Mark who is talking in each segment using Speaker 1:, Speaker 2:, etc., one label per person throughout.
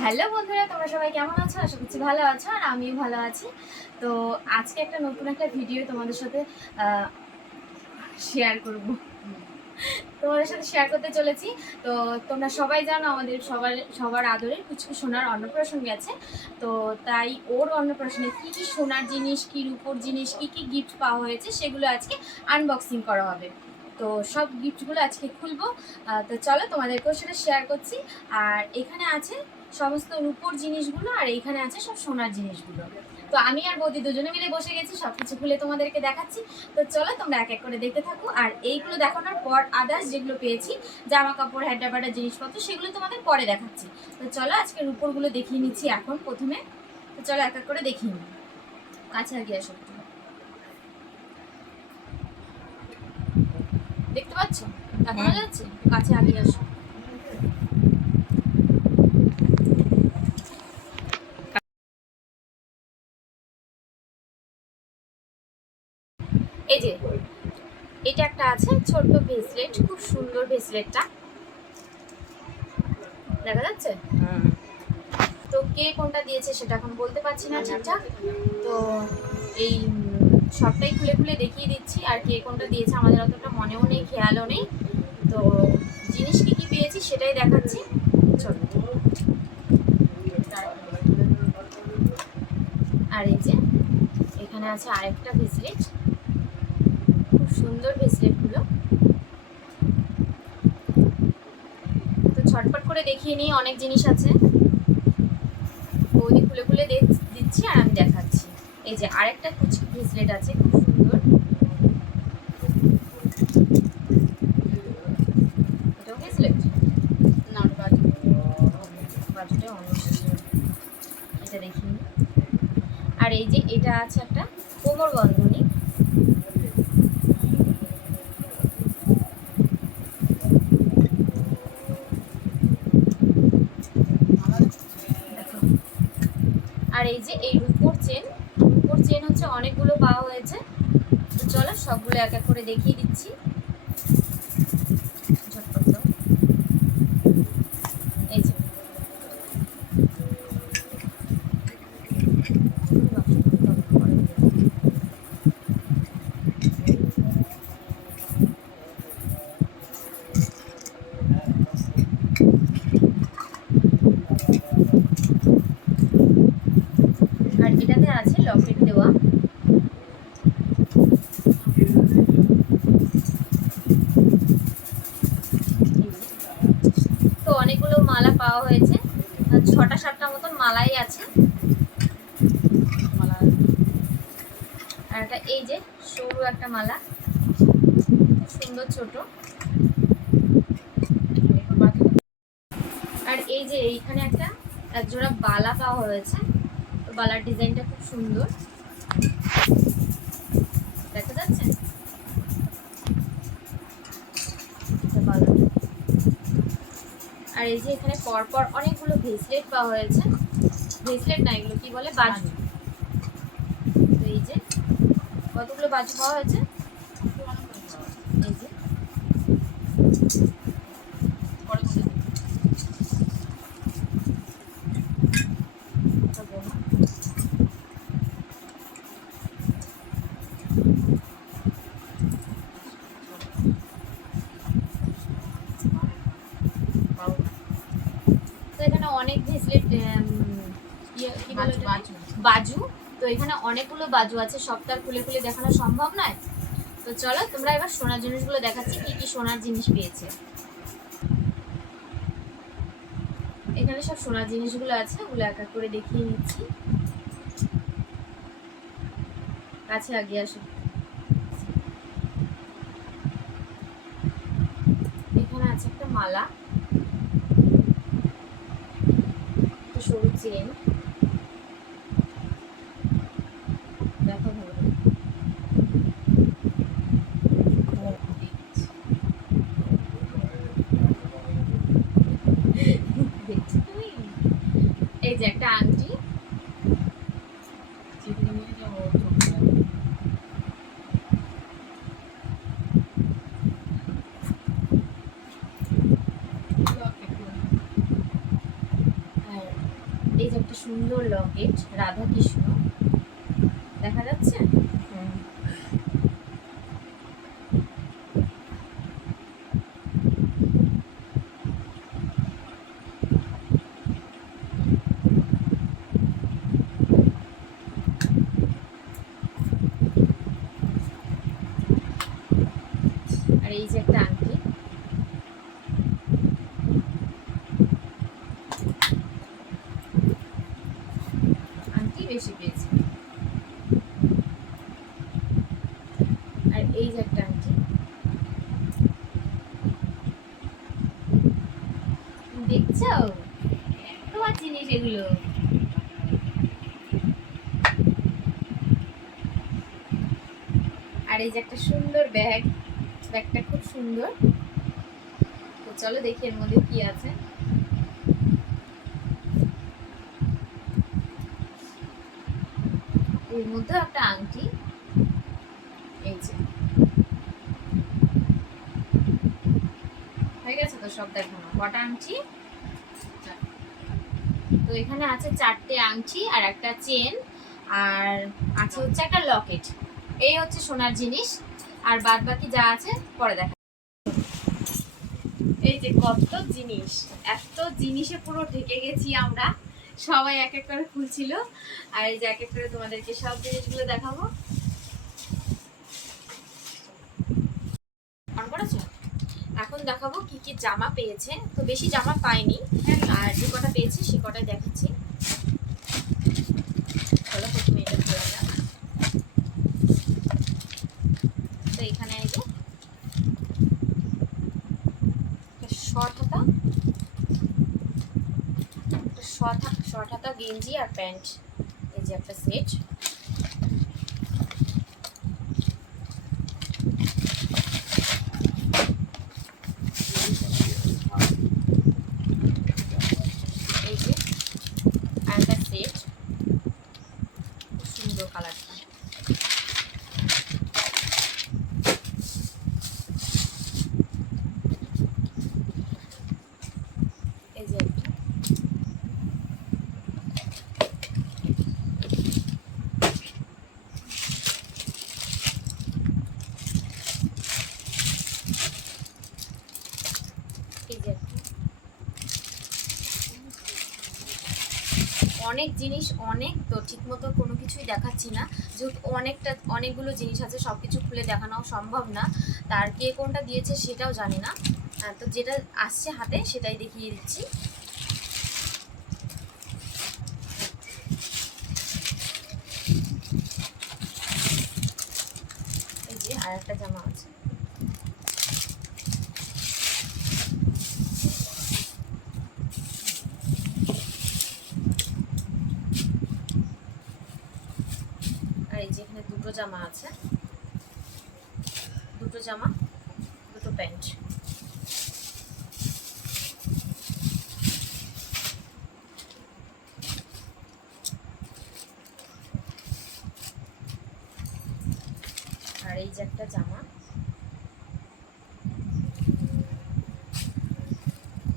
Speaker 1: Hello বন্ধুরা, তোমরা সবাই কেমন আছো? আশা করছি ভালো আছো আর আমিও ভালো আছি। তো আজকে একটা নতুন একটা ভিডিও তোমাদের সাথে শেয়ার করব। তোমাদের সাথে শেয়ার করতে চলেছি। তো তোমরা সবাই জানো আমাদের সবার সবার আদরের কিছু সোনার অন্নপ্রাশন গেছে। তো তাই ওর অন্নপ্রাশনে কী কী সোনার জিনিস, কী রূপোর জিনিস, কী কী গিফট পাওয়া হয়েছে সেগুলো আজকে আনবক্সিং করা হবে। তো সব গিফটগুলো আজকে খুলবো। তো চলো তোমাদেরকেও সেটা শেয়ার করছি। আর এখানে আছে সমস্ত রূপোর জিনিসগুলো আর এইখানে আছে সব সোনার জিনিসগুলো। তো আমি আর বৌদি দুজনে মিলে বসে গেছি সব কিছু খুলে তোমাদেরকে দেখাচ্ছি। তো চলো তোমরা এক এক করে দেখতে থাকো। আর এইগুলো দেখানোর পর আদার্স যেগুলো পেয়েছি জামা কাপড় হ্যাডাবাডা জিনিসপত্র, সেগুলো তোমাদের পরে দেখাচ্ছি। তো চলো আজকে রূপোরগুলো দেখিয়ে নিচ্ছি এখন প্রথমে। তো চলো এক এক করে দেখিয়ে নিই। কাছে গিয়ে আসো। দেখতে পাচ্ছ? দেখানো যাচ্ছে? কাছে আগিয়ে আসো। এই যে, এটা একটা আছে ছোট্ট ভেসলেট খুব সুন্দর ভেসলেটটা দেখা যাচ্ছে? তো কে কোনটা দিয়েছে সেটা এখন বলতে পারছি না ঠিকঠাক। তো এই সবটাই খুলে খুলে দেখিয়ে দিচ্ছি, আর কে কোনটা দিয়েছে আমাদের অতটা মনেও নেই, খেয়ালও নেই। তো জিনিস কি কি পেয়েছি সেটাই দেখাচ্ছি। চলো। আর এই যে, এখানে আছে আরেকটা ভেসলেট সুন্দর ভেসলেটগুলো তো ছটপট করে দেখিয়ে নিই, অনেক জিনিস আছে। বৌদি খুলে খুলে দিচ্ছি আর আমি দেখাচ্ছি। এই যে আরেকটা কুচি ভেসলেট আছে, খুব সুন্দর। আর এই যে এটা আছে একটা কোমর বন্ধনী দেখো। আর এই যে এই রূপোর চেন রূপোর চেন হচ্ছে অনেকগুলো পাওয়া হয়েছে তো চলো সবগুলো এক এক করে দেখিয়ে দিচ্ছি ঝটপট দাও। এই যে আর এটাতে আছে লকেট দেওয়া এই যে। তো অনেকগুলো মালা পাওয়া হয়েছে আর ছটা সাতটা মতন মালাই আছে। আর একটা এই যে সরু একটা মালা। সুন্দর ছোট। আর এই যে এইখানে একটা এক জোড়া বালা পাওয়া হয়েছে। তো বালার ডিজাইনটা খুব সুন্দর। দেখা যাচ্ছে? আর এই যে এখানে পরপর অনেকগুলো ভেসলেট পাওয়া হয়েছে। ভেসলেট না এগুলো কি বলে বাজু। তো এই যে কতগুলো বাজু পাওয়া হয়েছে এই যে
Speaker 2: পরে বলে দিই।
Speaker 1: এটা বোনা।
Speaker 2: বাবু,
Speaker 1: তো এখানে অনেক ভেসলেট ইয়ে কি বলে
Speaker 2: বাজু,
Speaker 1: ওটাকে?
Speaker 2: বাজু।
Speaker 1: বাজু তো এখানে অনেকগুলো বাজু আছে সবটা খুলে খুলে দেখানো সম্ভব নয়? তো চলো, তোমরা এবার সোনার জিনিসগুলো দেখাচ্ছি, কি কি সোনার জিনিস পেয়েছে। এখানে সব সোনার জিনিসগুলো আছে, ওগুলো এক এক করে দেখিয়ে নিচ্ছি। কাছে আগে আসো। এখানে আছে একটা মালা সরু চেন দেখো ভালো করে। দেখছ তুমি এই যে একটা আংটি
Speaker 2: চিঠি নিয়ে যাব, চলে যাব।
Speaker 1: আর এই যে একটা লকেট রাধা কৃষ্ণ দেখা যাচ্ছে? আর এই যে একটা আংটি আংটি বেশি পেয়েছি আর এই যে একটা আংটি দেখছ তোমার জিনিস এগুলো আর এই যে একটা সুন্দর ব্যাগ, ব্যাগটা খুব সুন্দর। তো চলো দেখি এর মধ্যে কি আছে। এর মধ্যে একটা আংটি। এই যে। হয়ে গেছে তো সব দেখানো। কটা আংটি? তো এখানে আছে চারটে আংটি আর একটা চেন। আর আছে হচ্ছে একটা লকেট। এই হচ্ছে সোনার জিনিস। আর বাদ বাকি যা আছে পরে দেখা। এই যে কত জিনিস এত জিনিসে পুরো ঢেকে গেছি আমরা। সবাই এক এক করে খুলছিল আর এই যে এক এক করে তোমাদেরকে সব জিনিসগুলো দেখাবো। এখন দেখাবো কি কি জামা পেয়েছে। তো বেশি জামা পাইনি। আর যে কটা পেয়েছে সে কটাই দেখাচ্ছি চলো প্রথমে এটা খোলা যাক তো এখানে এই যে শর্ট হাতা শর্ট শর্ট হাতা গেঞ্জি আর প্যান্ট এই যে একটা সেট এই যে আর একটা সেট সুন্দর কালারটা এই যে একটা এই যে একটা অনেক জিনিস অনেক, তো ঠিক মতো কোনো কিছুই দেখাচ্ছি না। যেহেতু অনেকটা, অনেকগুলো জিনিস আছে সব কিছু খুলে দেখানো সম্ভব না। তার কে কোনটা দিয়েছে সেটাও জানি না। তো যেটা আসছে হাতে সেটাই দেখিয়ে দিচ্ছি। এই যে আর একটা জামা আছে আর এই যে এখানে দুটো জামা আছে দুটো জামা দুটো প্যান্ট। আর এই যে একটা জামা।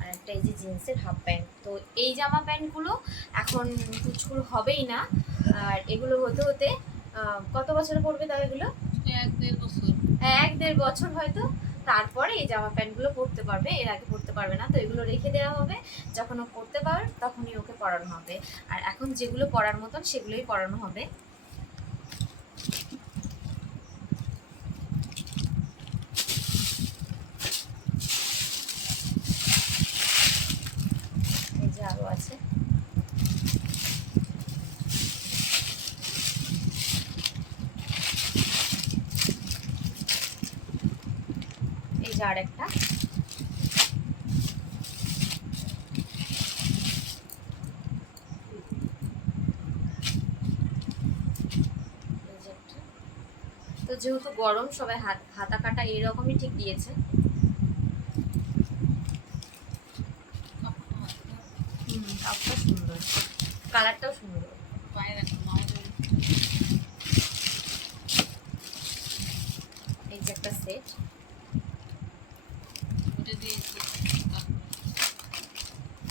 Speaker 1: আর একটা এই যে জিন্সের হাফ প্যান্ট। তো এই জামা প্যান্টগুলো এখন হবেই না। আর এগুলো হতে হতে আহ, কত বছরে পড়বে তাও এগুলো?
Speaker 2: এক দেড় বছর।
Speaker 1: এক দেড় বছর হয়তো। তারপরে এই জামা প্যান্টগুলো পরতে পারবে, এর আগে পরতে পারবে না, তো এগুলো রেখে দেওয়া হবে। যখন ও পরতে পারবে তখনই ওকে পরানো হবে। আর এখন যেগুলো পরার মতন, সেগুলোই পরানো হবে এই যে আরও আছে এই যে আরেকটা এই যে একটা। তো যেহেতু গরম, সবাই হাত হাতা কাটা এরকমই ঠিক দিয়েছে। কাপটা সুন্দর। কালারটাও সুন্দর। এই যে একটা সেট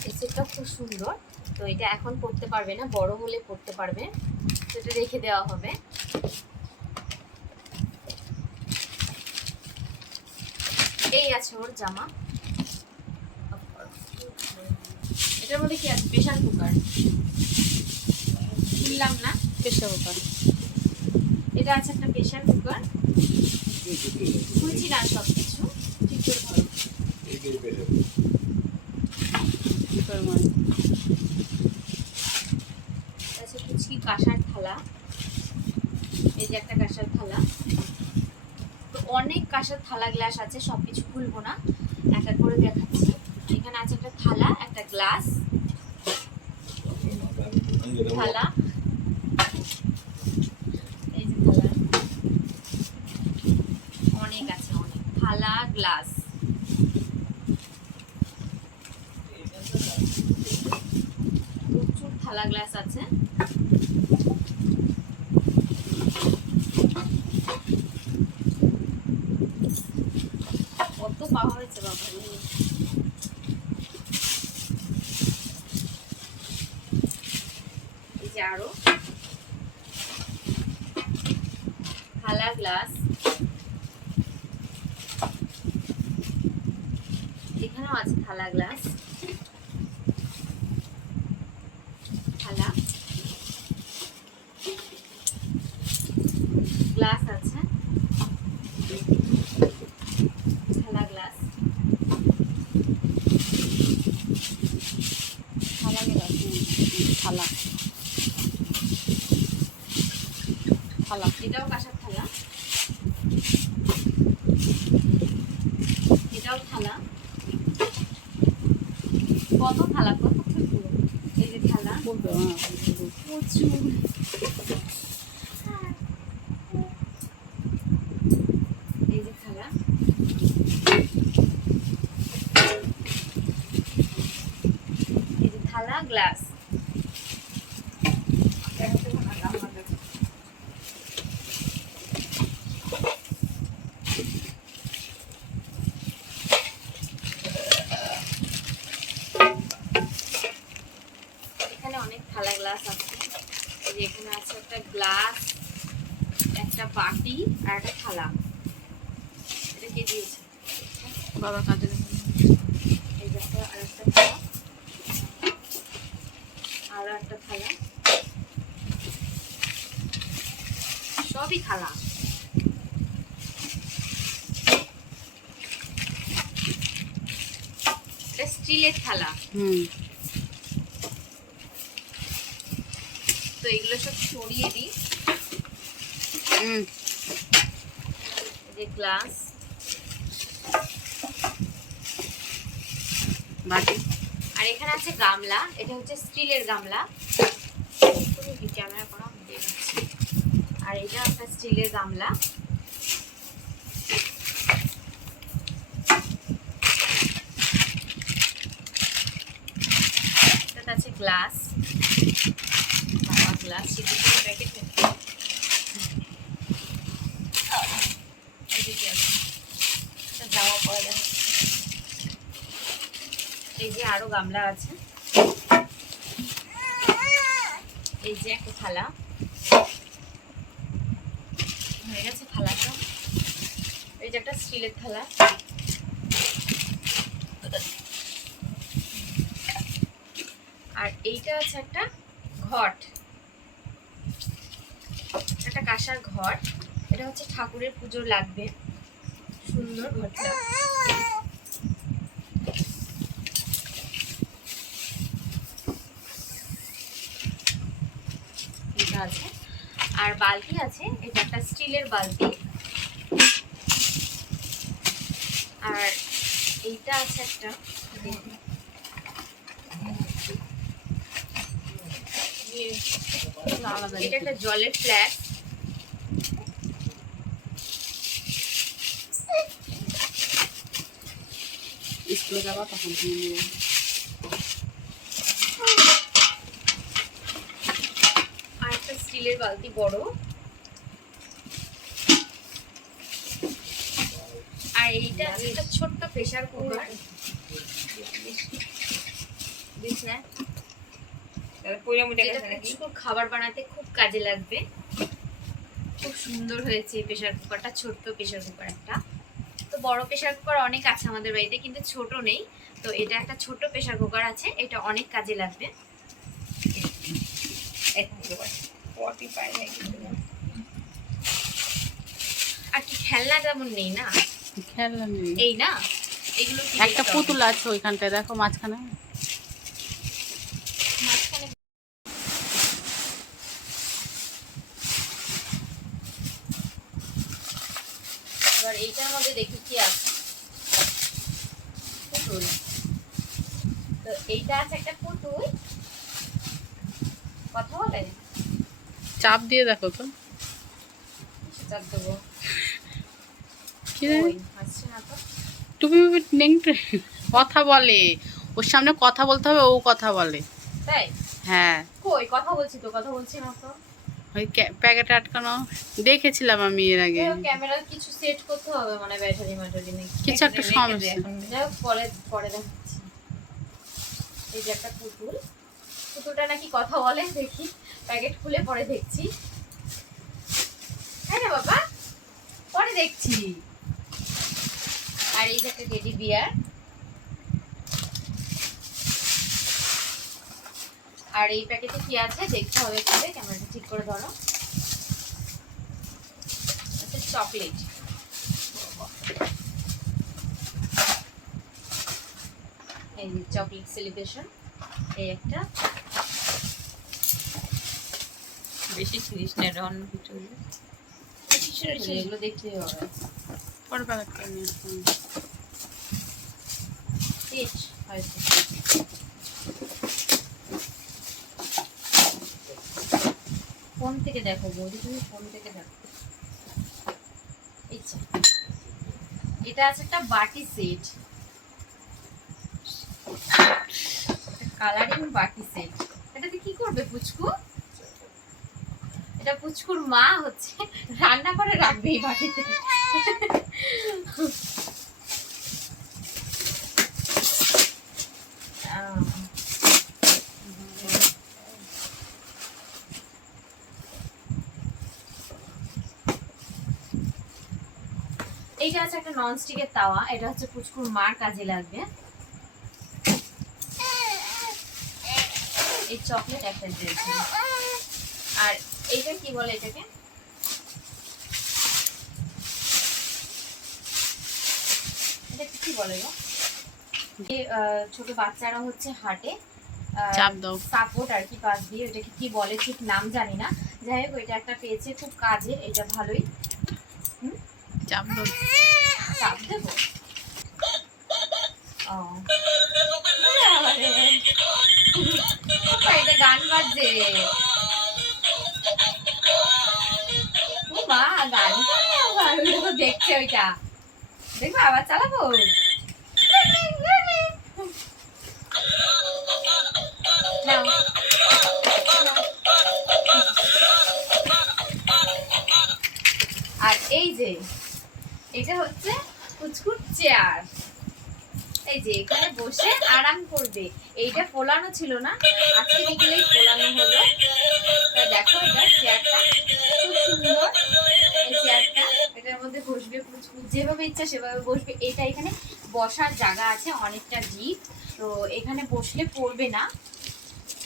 Speaker 1: এই সেটটা খুব সুন্দর। তো এটা এখন পরতে পারবে না, বড় হলে পরতে পারবে। সেটা রেখে দেওয়া হবে এই আছে ওর জামা? এটার মধ্যে কি আছে? প্রেশার কুকার শুনলাম না।
Speaker 2: প্রেশার কুকার
Speaker 1: এটা আছে একটা প্রেশার কুকার খুলছি না সব কিছু ঠিক করে ধরো। কুচকি কাঁসার থালা। এই যে একটা কাঁসার থালা। অনেক কাঁসার থালা গ্লাস আছে সব কিছু খুলবো না। এক এক করে দেখাচ্ছি। এখানে আছে একটা থালা, একটা গ্লাস। থালা। থালা। অনেক আছে, অনেক। থালা, গ্লাস। প্রচুর থালা গ্লাস আছে কত পাওয়া হয়েছে বাবা রে। আরও। থালা গ্লাস। এখানেও আছে থালা গ্লাস থালা গ্লাস আছে থালা গ্লাস
Speaker 2: থালা গেলাম থালা থালা
Speaker 1: এটাও কাঁসার থালা এটাও থালা কত থালা কত ছোট এই যে থালা
Speaker 2: বলবে হ্যাঁ
Speaker 1: প্রচুর এই যে থালা এই যে থালা গ্লাস এখানে অনেক থালা গ্লাস আছে এই যে এখানে আছে একটা গ্লাস একটা বাটি আর একটা থালা। এটা কে দিয়েছে?
Speaker 2: বাবা কাজে
Speaker 1: এই একটা আর একটা থালা। আর একটা থালা। সবই থালা। স্টিলের থালা।
Speaker 2: হুম।
Speaker 1: তো এগুলো সব সরিয়ে দিই। যে গ্লাস
Speaker 2: বাটি।
Speaker 1: আর এখানে আছে গামলা। এটা হচ্ছে স্টিলের গামলা। ক্যামেরা করা। আর এটা একটা স্টিলের গামলা। আছে গ্লাস বাবা গ্লাস প্যাকেট জামা পরা দেখা আরও গামলা আছে। এই যে একটা থালা। হয়ে গেছে থালাটা। এই যে একটা স্টিলের থালা। আর এইটা আছে একটা ঘট। একটা কাঁসার ঘট। এটা হচ্ছে ঠাকুরের পুজোর লাগবে। সুন্দর ঘটটা এটা আছে আর বালতি আছে, এটা একটা স্টিলের বালতি। আর এইটা আছে একটা এটা একটা জলের ফ্ল্যাট
Speaker 2: স্কুলে যাবা তখন কিনে নেব
Speaker 1: আর একটা স্টিলের বালতি বড়। আর এইটা একটা ছোট্ট প্রেসার কুকার খাবার বানাতে খুব কাজে লাগবে। খুব সুন্দর হয়েছে প্রেশার কুকারটা ছোট্ট প্রেশার কুকার একটা তো বড় প্রেশার কুকার অনেক আছে আমাদের বাড়িতে কিন্তু ছোট নেই। তো এটা একটা ছোট প্রেশার কুকার আছে এটা অনেক কাজে লাগবে।
Speaker 3: পটি নাকি
Speaker 1: আর কি খেলনা যেমন নেই না?
Speaker 2: খেলনা নেই।
Speaker 1: এই না? এগুলো
Speaker 2: একটা পুতুল আছে ওইখানটায় দেখো মাঝখানে।
Speaker 1: মাঝখানে এবার এইটার মধ্যে দেখি কি আছে। পুতুল। তো এইটা আছে একটা পুতুল। কথা বলে
Speaker 2: চাপ দিয়ে দেখো তো।
Speaker 1: চাপ দেবো।
Speaker 2: কি জানি টুপি নেংটে কথা বলে। ওর সামনে কথা বলতে হবে ও কথা বলে।
Speaker 1: তাই?
Speaker 2: হ্যাঁ।
Speaker 1: কই কথা বলছি তো কথা বলছি না তো।
Speaker 2: ওই প্যাকেটে আটকানো। দেখেছিলাম আমি এর আগে।
Speaker 1: ক্যামেরা কিছু সেট করতে হবে মানে ব্যাটারি ম্যাটারি নাকি
Speaker 2: কিছু একটা সমস্যা।
Speaker 1: পরে পরে দেখাচ্ছি। এই যে একটা পুতুল। পুতুলটা নাকি কথা বলে, দেখি। প্যাকেট খুলে পরে দেখছি। হ্যাঁ বাবা, পরে দেখছি। আর এই একটা টেডি বিয়ার আর এই প্যাকেটে কি আছে? দেখতে হবে পরে ক্যামেরাটা ঠিক করে ধরো। আচ্ছা চকলেট এই চকলেট সেলিব্রেশন এই একটা।
Speaker 3: বেশি ছিলিস না এটা অন্য কিছু
Speaker 1: এগুলো দেখতেই হবে।
Speaker 2: পরে প্যাকেটটা নিয়ে আসুন।
Speaker 1: ফোন থেকে দেখো বৌদি তুমি ফোন থেকে দেখো। এটা আছে একটা বাটি সেট। কালারিং বাটি সেট। এটাতে কি করবে পুচকু? এটা পুচকুর মা হচ্ছে, রান্না করে রাখবে বাটিতে। এইটা আছে একটা ননস্টিকের তাওয়া, এটা হচ্ছে পুচকুর মার কাজে লাগবে। এই চকলেট একটা এইটা কি বলে এটাকে? এটা কি বলে গো? যে ছোট বাচ্চারা হচ্ছে হাটে
Speaker 2: চাপ দাও।
Speaker 1: সাপোর্ট আর কি পাশ দিয়ে ওটাকে কি বলে ঠিক নাম জানি না। যাই হোক এটা একটা পেয়েছে খুব কাজের এটা ভালোই।
Speaker 2: চাপ দাও।
Speaker 1: চাপ দেবো? এটা গান বাজছে। ও গাড়ি দেখছে ওইটা। দেখব আবার চালাবো। আর এই যে এটা হচ্ছে কুচকুর চেয়ার। এই যে এখানে বসে আরাম করবে। এইটা ফোলানো ছিল না। আজকে বিকেলেই ফোলানো হলো। তা দেখো এটা চেয়ারটা। খুব সুন্দর। এই চেয়ারটা, এটার মধ্যে বসবে যেভাবে ইচ্ছা সেভাবে বসবে। এটা এখানে বসার জায়গা আছে, অনেকটা জিপ তো এখানে বসলে পড়বে না।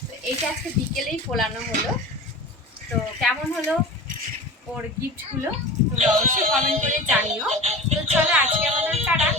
Speaker 1: তো এইটা আজকে বিকেলেই ফোলানো হলো। তো কেমন হলো? ওর গিফটগুলো তোমরা অবশ্যই কমেন্ট করে জানিও। তো চলো আজকে আমাদের টাটা।